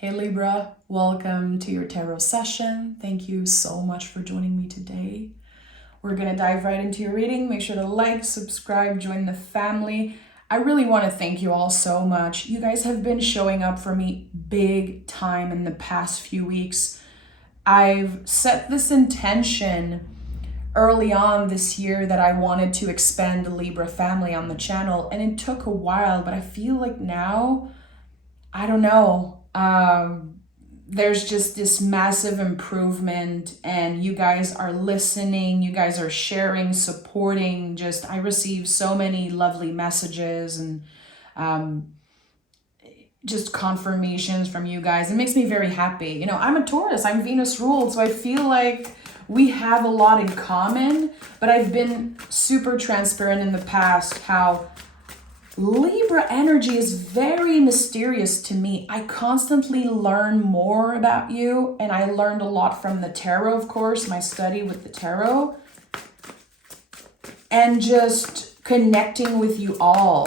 Hey Libra, welcome to your tarot session. Thank you so much for joining me today. We're going to dive right into your reading. Make sure to like, subscribe, join the family. I really want to thank you all so much. You guys have been showing up for me big time in the past few weeks. I've set this intention early on this year that I wanted to expand the Libra family on the channel, and it took a while, but I feel like now, I don't know, there's just this massive improvement, and you guys are listening, you guys are sharing, supporting. Just, I receive so many lovely messages and just confirmations from you guys. It makes me very happy. You know, I'm a Taurus, I'm Venus ruled, so I feel like we have a lot in common, but I've been super transparent in the past how Libra energy is very mysterious to me. I constantly learn more about you, and I learned a lot from the tarot, of course, my study with the tarot, and just connecting with you all.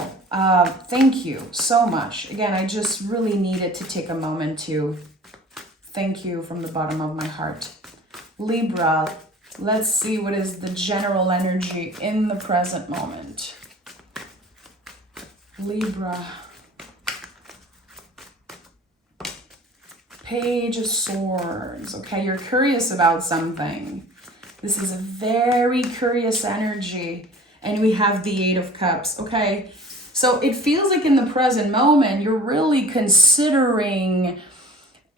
Thank you so much. Again, I just really needed to take a moment to thank you from the bottom of my heart. Libra, let's see what is the general energy in the present moment. Libra, Page of Swords. Okay, you're curious about something. This is a very curious energy. And we have the Eight of Cups. Okay, so it feels like in the present moment, you're really considering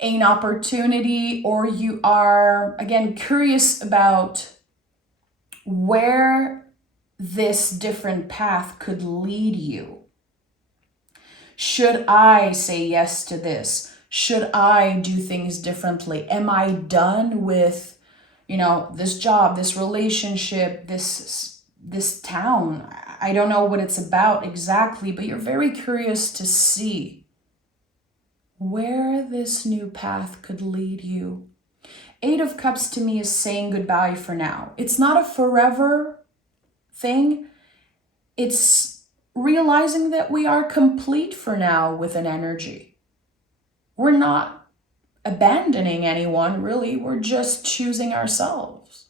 an opportunity, or you are, again, curious about where this different path could lead you. Should I say yes to this? Should I do things differently? Am I done with, this job, this relationship, this town? I don't know what it's about exactly, but you're very curious to see where this new path could lead you. Eight of Cups to me is saying goodbye for now. It's not a forever thing. It's realizing that we are complete for now with an energy. We're not abandoning anyone, really. We're just choosing ourselves.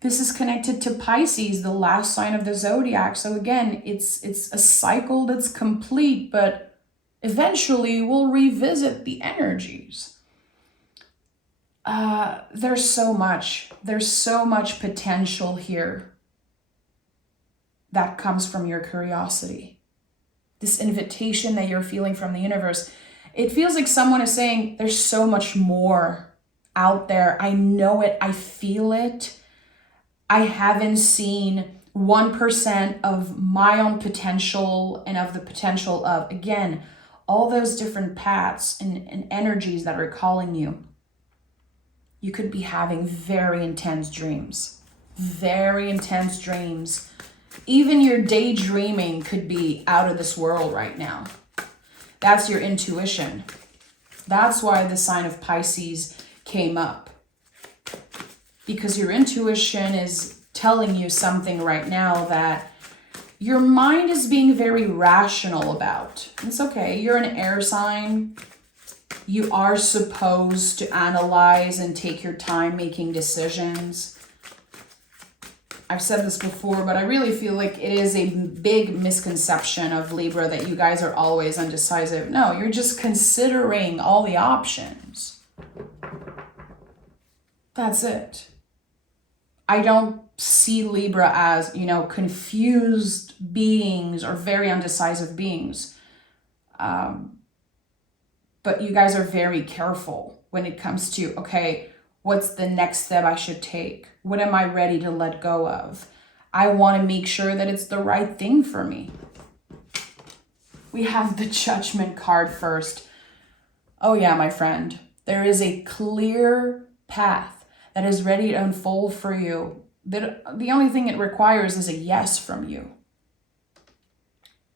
This is connected to Pisces, the last sign of the zodiac. So again, it's a cycle that's complete, but eventually we'll revisit the energies. There's so much potential here that comes from your curiosity. This invitation that you're feeling from the universe. It feels like someone is saying, there's so much more out there. I know it. I feel it. I haven't seen 1% of my own potential and of the potential of, again, all those different paths and energies that are calling you. You could be having very intense dreams. Very intense dreams. Even your daydreaming could be out of this world right now. That's your intuition. That's why the sign of Pisces came up. Because your intuition is telling you something right now that your mind is being very rational about. It's okay. You're an air sign. You are supposed to analyze and take your time making decisions. I've said this before, but I really feel like it is a big misconception of Libra that you guys are always undecisive. No, you're just considering all the options. That's it. I don't see Libra as, confused beings or very undecisive beings. But you guys are very careful when it comes to, okay, what's the next step I should take? What am I ready to let go of? I want to make sure that it's the right thing for me. We have the Judgment card first. Oh yeah, my friend. There is a clear path that is ready to unfold for you. The only thing it requires is a yes from you.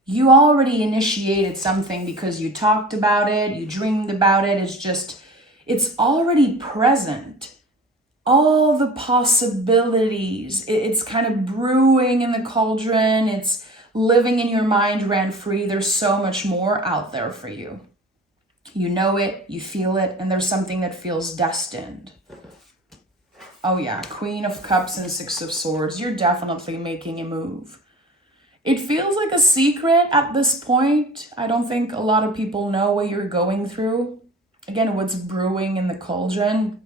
You already initiated something because you talked about it, you dreamed about it. It's already present. All the possibilities. It's kind of brewing in the cauldron. It's living in your mind rent free. There's so much more out there for you. You know it, you feel it, and there's something that feels destined. Oh yeah, Queen of Cups and Six of Swords. You're definitely making a move. It feels like a secret at this point. I don't think a lot of people know what you're going through. Again, what's brewing in the cauldron.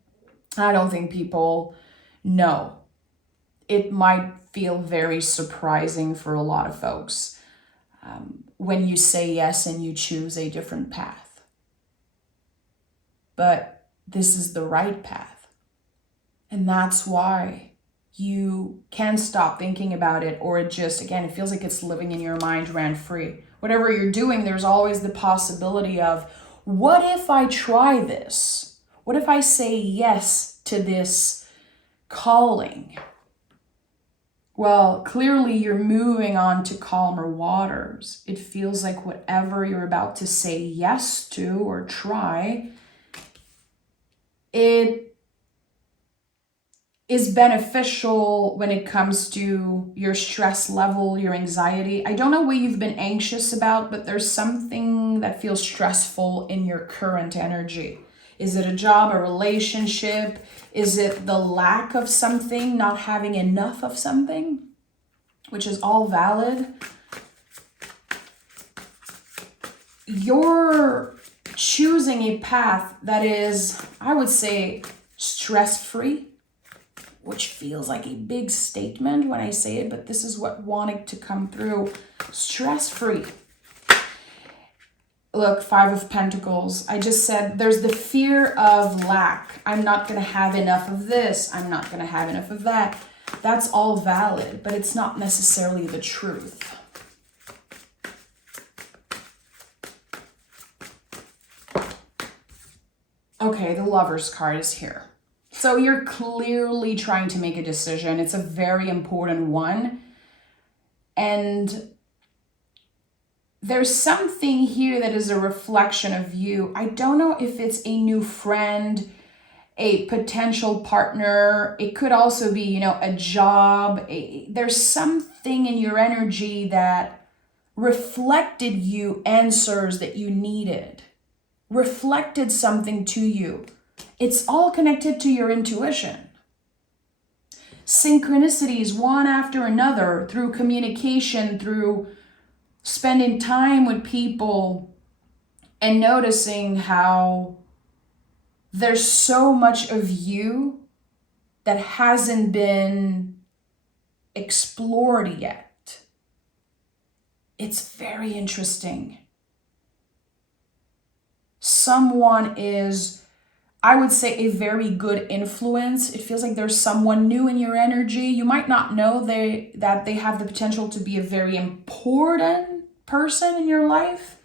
I don't think people know. It might feel very surprising for a lot of folks when you say yes and you choose a different path. But this is the right path. And that's why you can't stop thinking about it, or it just, again, it feels like it's living in your mind rent free. Whatever you're doing, there's always the possibility of, what if I try this? What if I say yes to this calling? Well, clearly you're moving on to calmer waters. It feels like whatever you're about to say yes to or try, it is beneficial when it comes to your stress level, your anxiety. I don't know what you've been anxious about, but there's something that feels stressful in your current energy. Is it a job, a relationship? Is it the lack of something, not having enough of something? Which is all valid. You're choosing a path that is, I would say, stress-free, which feels like a big statement when I say it, but this is what wanted to come through. Stress-free. Look, Five of Pentacles. I just said there's the fear of lack. I'm not going to have enough of this. I'm not going to have enough of that. That's all valid, but it's not necessarily the truth. Okay, the Lover's card is here. So you're clearly trying to make a decision. It's a very important one. And there's something here that is a reflection of you. I don't know if it's a new friend, a potential partner. It could also be, a job. There's something in your energy that reflected you answers that you needed, reflected something to you. It's all connected to your intuition. Synchronicities, one after another, through communication, through spending time with people and noticing how there's so much of you that hasn't been explored yet. It's very interesting. Someone is, I would say, a very good influence. It feels like there's someone new in your energy. You might not know that they have the potential to be a very important person in your life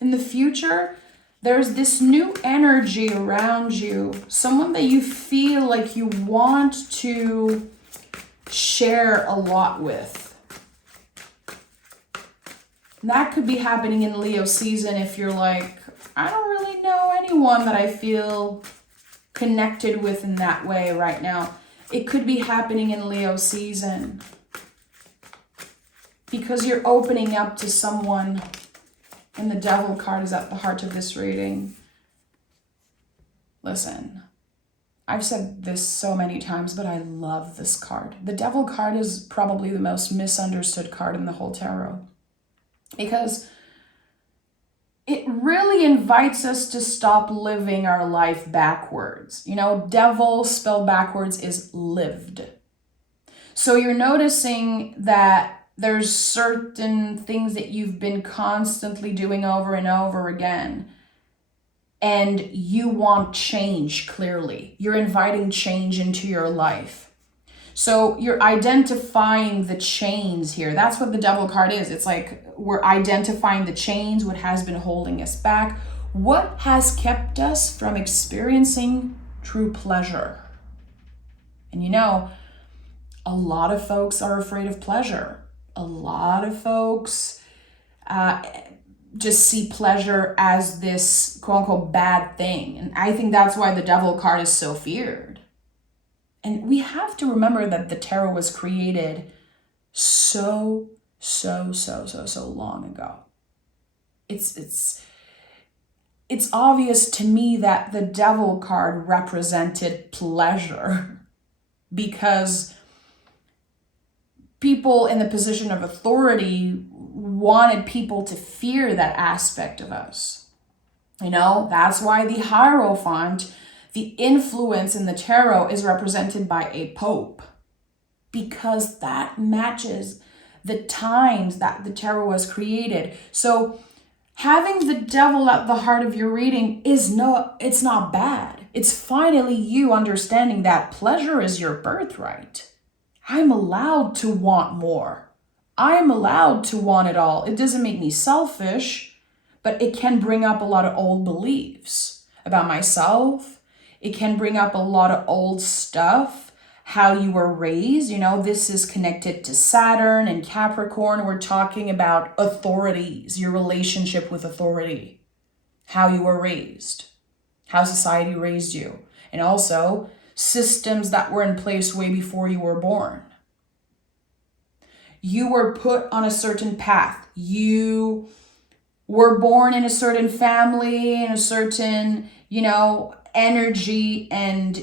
in the future. There's this new energy around you, someone that you feel like you want to share a lot with. And that could be happening in Leo season if you're like, I don't really know anyone that I feel connected with in that way right now. It could be happening in Leo season because you're opening up to someone, and the Devil card is at the heart of this reading. Listen, I've said this so many times, but I love this card. The Devil card is probably the most misunderstood card in the whole tarot because it really invites us to stop living our life backwards. Devil spelled backwards is lived. So you're noticing that there's certain things that you've been constantly doing over and over again, and you want change clearly. You're inviting change into your life. So you're identifying the chains here. That's what the Devil card is. It's like we're identifying the chains, what has been holding us back, what has kept us from experiencing true pleasure. And a lot of folks are afraid of pleasure. A lot of folks just see pleasure as this quote unquote bad thing. And I think that's why the Devil card is so feared. And we have to remember that the tarot was created so long ago. It's it's obvious to me that the Devil card represented pleasure because people in the position of authority wanted people to fear that aspect of us. You know, that's why the Hierophant, the influence in the tarot, is represented by a pope, because that matches the times that the tarot was created. So having the Devil at the heart of your reading it's not bad. It's finally you understanding that pleasure is your birthright. I'm allowed to want more. I'm allowed to want it all. It doesn't make me selfish, but it can bring up a lot of old beliefs about myself. It can bring up a lot of old stuff, how you were raised. You know, this is connected to Saturn and Capricorn. We're talking about authorities, your relationship with authority, how you were raised, how society raised you, and also systems that were in place way before you were born. You were put on a certain path. You were born in a certain family, in a certain, energy. And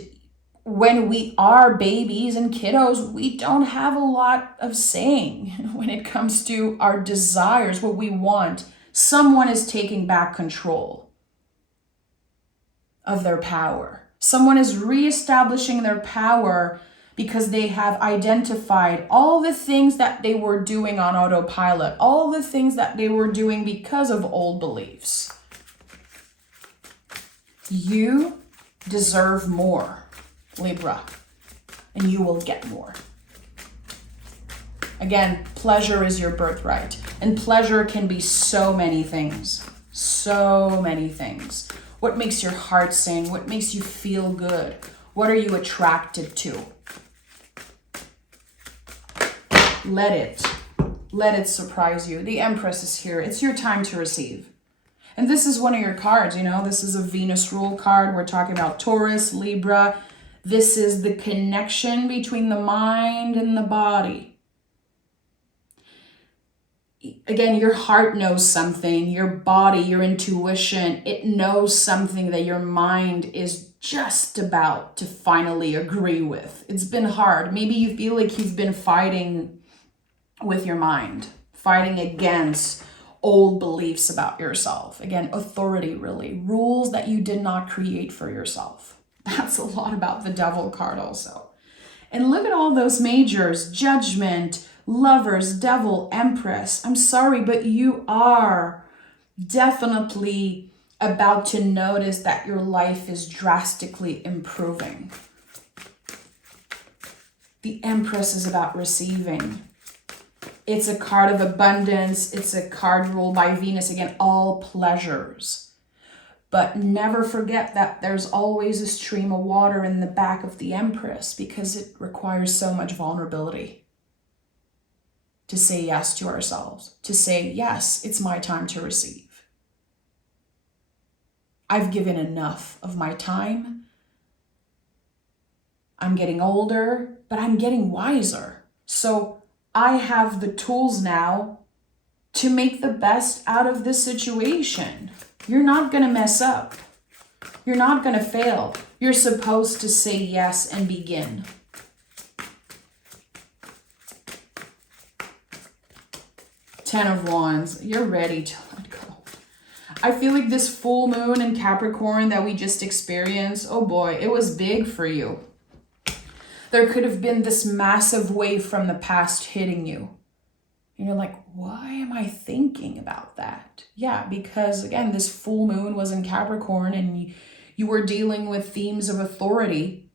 when we are babies and kiddos, we don't have a lot of saying when it comes to our desires, what we want. Someone is taking back control of their power. Someone is reestablishing their power because they have identified all the things that they were doing on autopilot, all the things that they were doing because of old beliefs. You deserve more, Libra, and you will get more. Again, pleasure is your birthright, and pleasure can be so many things, so many things. What makes your heart sing? What makes you feel good? What are you attracted to? Let it surprise you. The Empress is here. It's your time to receive. And this is one of your cards, this is a Venus rule card. We're talking about Taurus, Libra. This is the connection between the mind and the body. Again, your heart knows something, your body, your intuition, it knows something that your mind is just about to finally agree with. It's been hard. Maybe you feel like you've been fighting with your mind, fighting against old beliefs about yourself. Again, authority, really. Rules that you did not create for yourself. That's a lot about the Devil card also. And look at all those majors: Judgment, Lovers, Devil, Empress. I'm sorry, but you are definitely about to notice that your life is drastically improving. The Empress is about receiving. It's a card of abundance. It's a card ruled by Venus. Again, all pleasures. But never forget that there's always a stream of water in the back of the Empress, because it requires so much vulnerability to say yes to ourselves, to say, yes, it's my time to receive. I've given enough of my time. I'm getting older, but I'm getting wiser. So I have the tools now to make the best out of this situation. You're not going to mess up. You're not going to fail. You're supposed to say yes and begin. Ten of Wands. You're ready to let go. I feel like this full moon in Capricorn that we just experienced, oh boy, it was big for you. There could have been this massive wave from the past hitting you. And you're like, why am I thinking about that? Yeah, because again, this full moon was in Capricorn and you were dealing with themes of authority.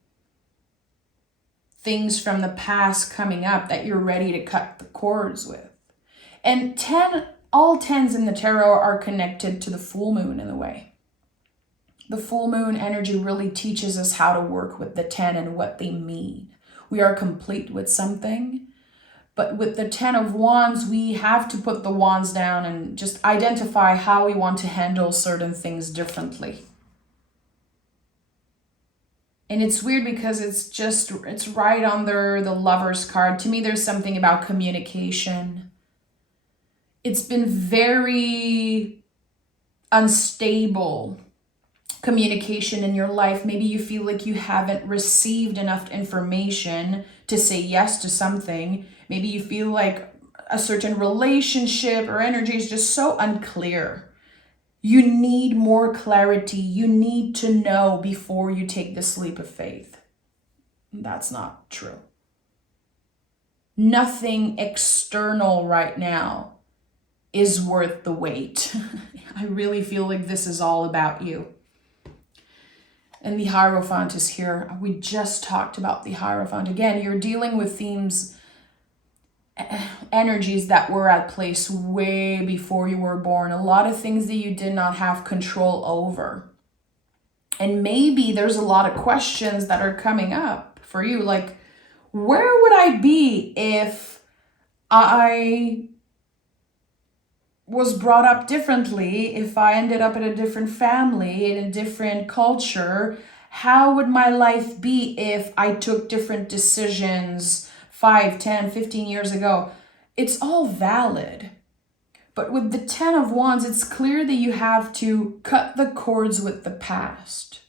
Things from the past coming up that you're ready to cut the cords with. And all 10s in the tarot are connected to the full moon in a way. The full moon energy really teaches us how to work with the 10 and what they mean. We are complete with something, but with the 10 of Wands, we have to put the wands down and just identify how we want to handle certain things differently. And it's weird because it's right under the Lovers card. To me, there's something about communication. It's been very unstable communication in your life. Maybe you feel like you haven't received enough information to say yes to something. Maybe you feel like a certain relationship or energy is just so unclear. You need more clarity. You need to know before you take this leap of faith. That's not true. Nothing external right now is worth the wait. I really feel like this is all about you. And the Hierophant is here. We just talked about the Hierophant. Again, you're dealing with themes, energies that were at place way before you were born. A lot of things that you did not have control over. And maybe there's a lot of questions that are coming up for you. Like, where would I be if I was brought up differently, if I ended up in a different family, in a different culture? How would my life be if I took different decisions 5, 10, 15 years ago? It's all valid. But with the 10 of Wands, it's clear that you have to cut the cords with the past.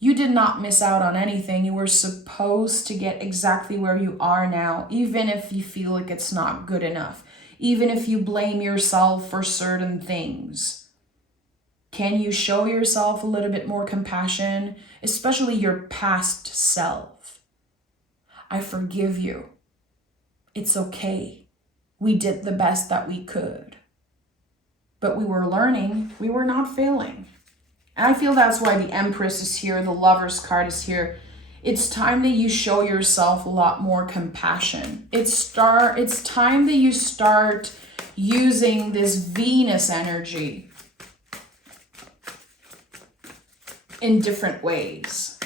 You did not miss out on anything. You were supposed to get exactly where you are now, even if you feel like it's not good enough. Even if you blame yourself for certain things. Can you show yourself a little bit more compassion, especially your past self? I forgive you. It's okay. We did the best that we could. But we were learning. We were not failing. And I feel that's why the Empress is here, the Lover's card is here. It's time that you show yourself a lot more compassion. It's time that you start using this Venus energy in different ways.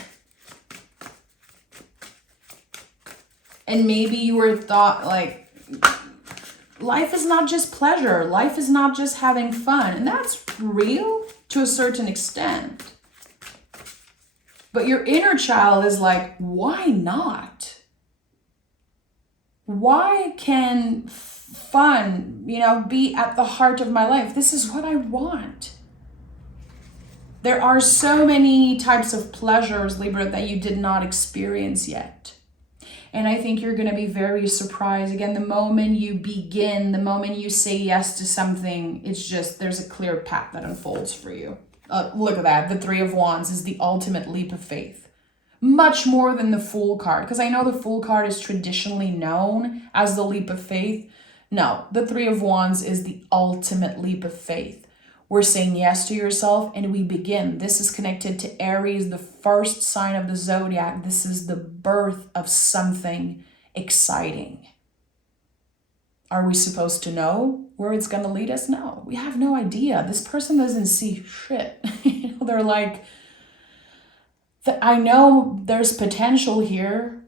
And maybe you were thought like, life is not just pleasure. Life is not just having fun. And that's real to a certain extent. But your inner child is like, why not? Why can fun, be at the heart of my life? This is what I want. There are so many types of pleasures, Libra, that you did not experience yet. And I think you're going to be very surprised. Again, the moment you begin, the moment you say yes to something, it's just, there's a clear path that unfolds for you. Look at that. The Three of Wands is the ultimate leap of faith. Much more than the Fool card. Because I know the Fool card is traditionally known as the leap of faith. No, the Three of Wands is the ultimate leap of faith. We're saying yes to yourself and we begin. This is connected to Aries, the first sign of the zodiac. This is the birth of something exciting. Are we supposed to know where it's going to lead us? No, we have no idea. This person doesn't see shit. They're like, I know there's potential here.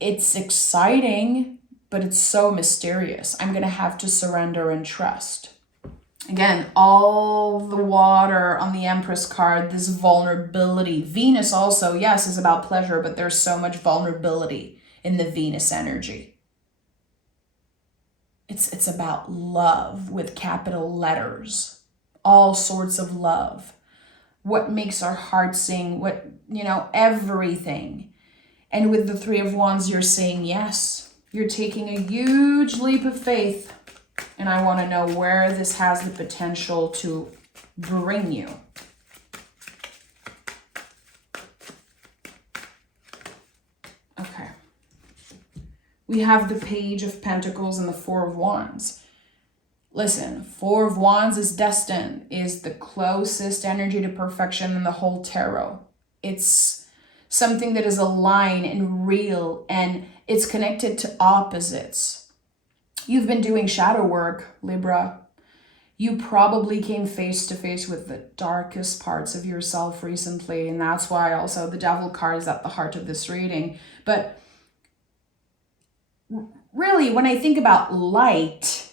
It's exciting, but it's so mysterious. I'm going to have to surrender and trust. Again, all the water on the Empress card, this vulnerability. Venus also, yes, is about pleasure, but there's so much vulnerability in the Venus energy. It's about love with capital letters. All sorts of love. What makes our heart sing, everything. And with the Three of Wands, you're saying yes. You're taking a huge leap of faith. And I want to know where this has the potential to bring you. Okay. We have the Page of Pentacles and the Four of Wands. Listen, Four of Wands is destined, is the closest energy to perfection in the whole tarot. It's something that is aligned and real, and it's connected to opposites. You've been doing shadow work, Libra. You probably came face to face with the darkest parts of yourself recently, and that's why also the Devil card is at the heart of this reading. But really, when I think about light,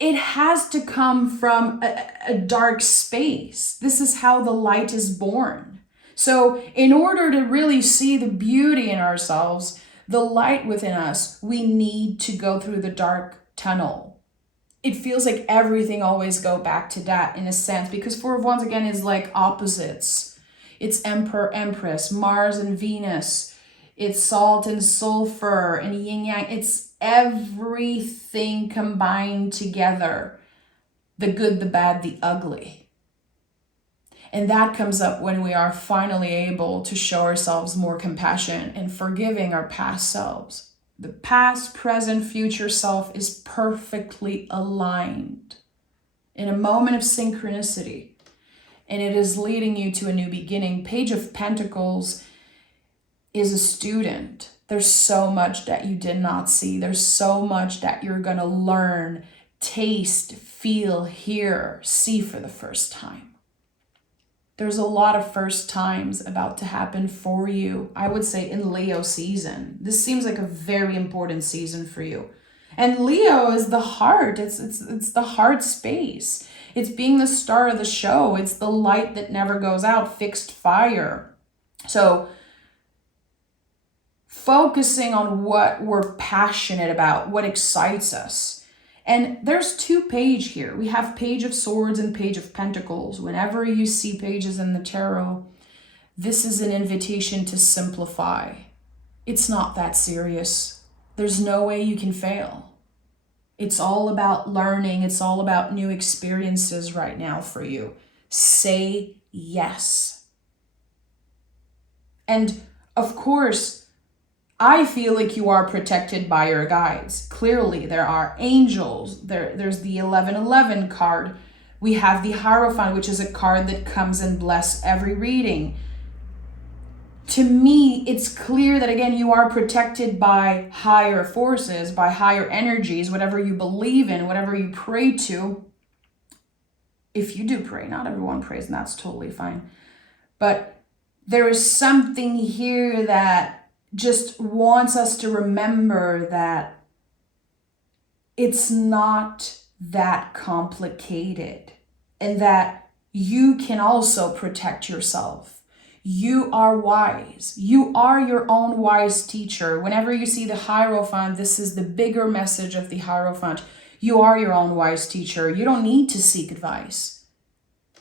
it has to come from a dark space. This is how the light is born. So in order to really see the beauty in ourselves, the light within us, we need to go through the dark tunnel. it feels like everything always go back to that in a sense, because Four of Wands again is like opposites. It's Emperor, Empress, Mars and Venus. It's salt and sulfur and yin yang. It's everything combined together. The good, the bad, the ugly. And that comes up when we are finally able to show ourselves more compassion and forgiving our past selves. The past, present, future self is perfectly aligned in a moment of synchronicity. And it is leading you to a new beginning. Page of Pentacles is a student. There's so much that you did not see. There's so much that you're going to learn, taste, feel, hear, see for the first time. There's a lot of first times about to happen for you, I would say, in Leo season. This seems like a very important season for you. And Leo is the heart. It's the heart space. It's being the star of the show. It's the light that never goes out, fixed fire. So focusing on what we're passionate about, what excites us. And there's two pages here. We have Page of Swords and Page of Pentacles. Whenever you see pages in the tarot, this is an invitation to simplify. It's not that serious. There's no way you can fail. It's all about learning. It's all about new experiences right now for you. Say yes. And of course, I feel like you are protected by your guides. Clearly, there are angels. There's the 1111 card. We have the Hierophant, which is a card that comes and bless every reading. To me, it's clear that, again, you are protected by higher forces, by higher energies, whatever you believe in, whatever you pray to. If you do pray, not everyone prays, and that's totally fine. But there is something here that just wants us to remember that it's not that complicated and that you can also protect yourself. You are wise. You are your own wise teacher. Whenever you see the Hierophant, this is the bigger message of the Hierophant. You are your own wise teacher. You don't need to seek advice.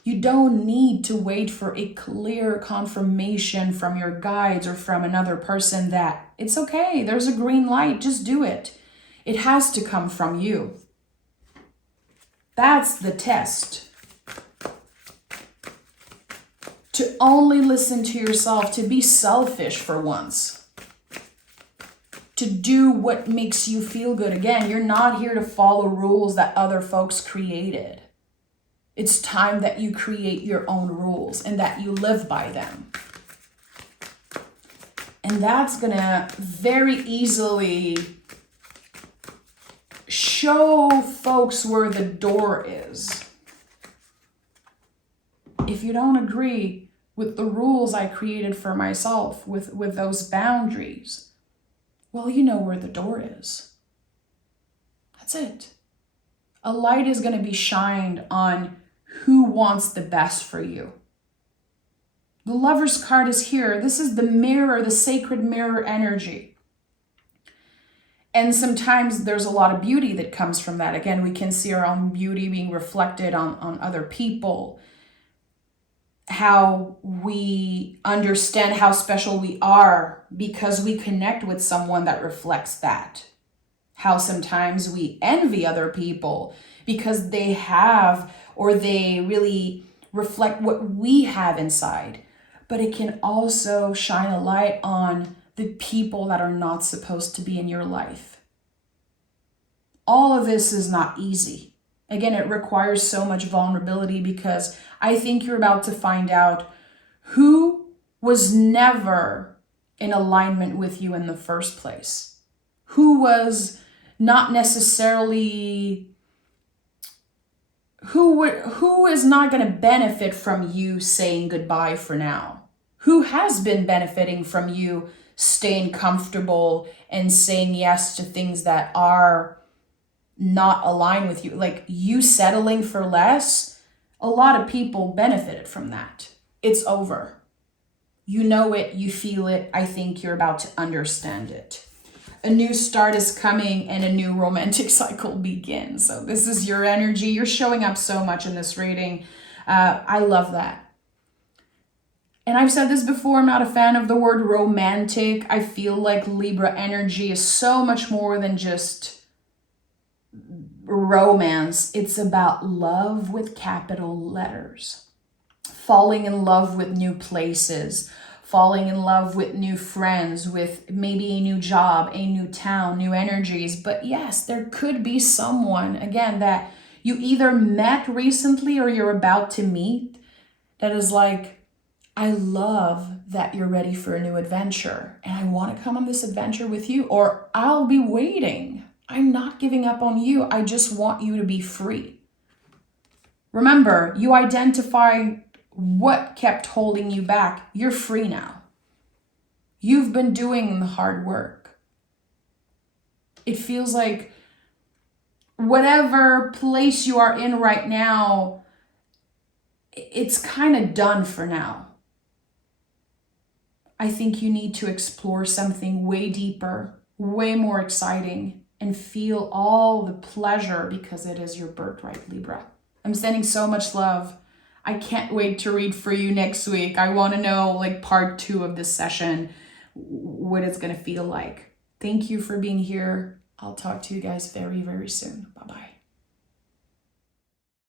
You don't need to wait for a clear confirmation from your guides or from another person that it's okay, there's a green light, just do it. It has to come from you. That's the test. To only listen to yourself, to be selfish for once. To do what makes you feel good. Again, you're not here to follow rules that other folks created. It's time that you create your own rules and that you live by them. And that's gonna very easily show folks where the door is. If you don't agree with the rules I created for myself, with those boundaries, well, you know where the door is. That's it. A light is gonna be shined on who wants the best for you. The Lover's card is here. This is the mirror, the sacred mirror energy. And sometimes there's a lot of beauty that comes from that. Again, we can see our own beauty being reflected on other people. How we understand how special we are because we connect with someone that reflects that. How sometimes we envy other people because they have, or they really reflect what we have inside. But it can also shine a light on the people that are not supposed to be in your life. All of this is not easy. Again, it requires so much vulnerability because I think you're about to find out who was never in alignment with you in the first place. Who was not necessarily, who is not going to benefit from you saying goodbye for now? Who has been benefiting from you staying comfortable and saying yes to things that are not aligned with you? Like you settling for less, a lot of people benefited from that. It's over. You know it, you feel it. I think you're about to understand it. a new start is coming and a new romantic cycle begins. So this is your energy. You're showing up so much in this reading. I love that. And I've said this before, I'm not a fan of the word romantic. I feel like Libra energy is so much more than just romance. It's about love with capital letters. Falling in love with new places, falling in love with new friends, with maybe a new job, a new town, new energies. But yes, there could be someone, again, that you either met recently or you're about to meet that is like, I love that you're ready for a new adventure and I want to come on this adventure with you, or I'll be waiting. I'm not giving up on you. I just want you to be free. Remember, you identify what kept holding you back. You're free now. You've been doing the hard work. It feels like whatever place you are in right now, it's kind of done for now. I think you need to explore something way deeper, way more exciting, and feel all the pleasure because it is your birthright, Libra. I'm sending so much love. I can't wait to read for you next week. I want to know like part 2 of this session, what it's going to feel like. Thank you for being here. I'll talk to you guys very, very soon. Bye-bye.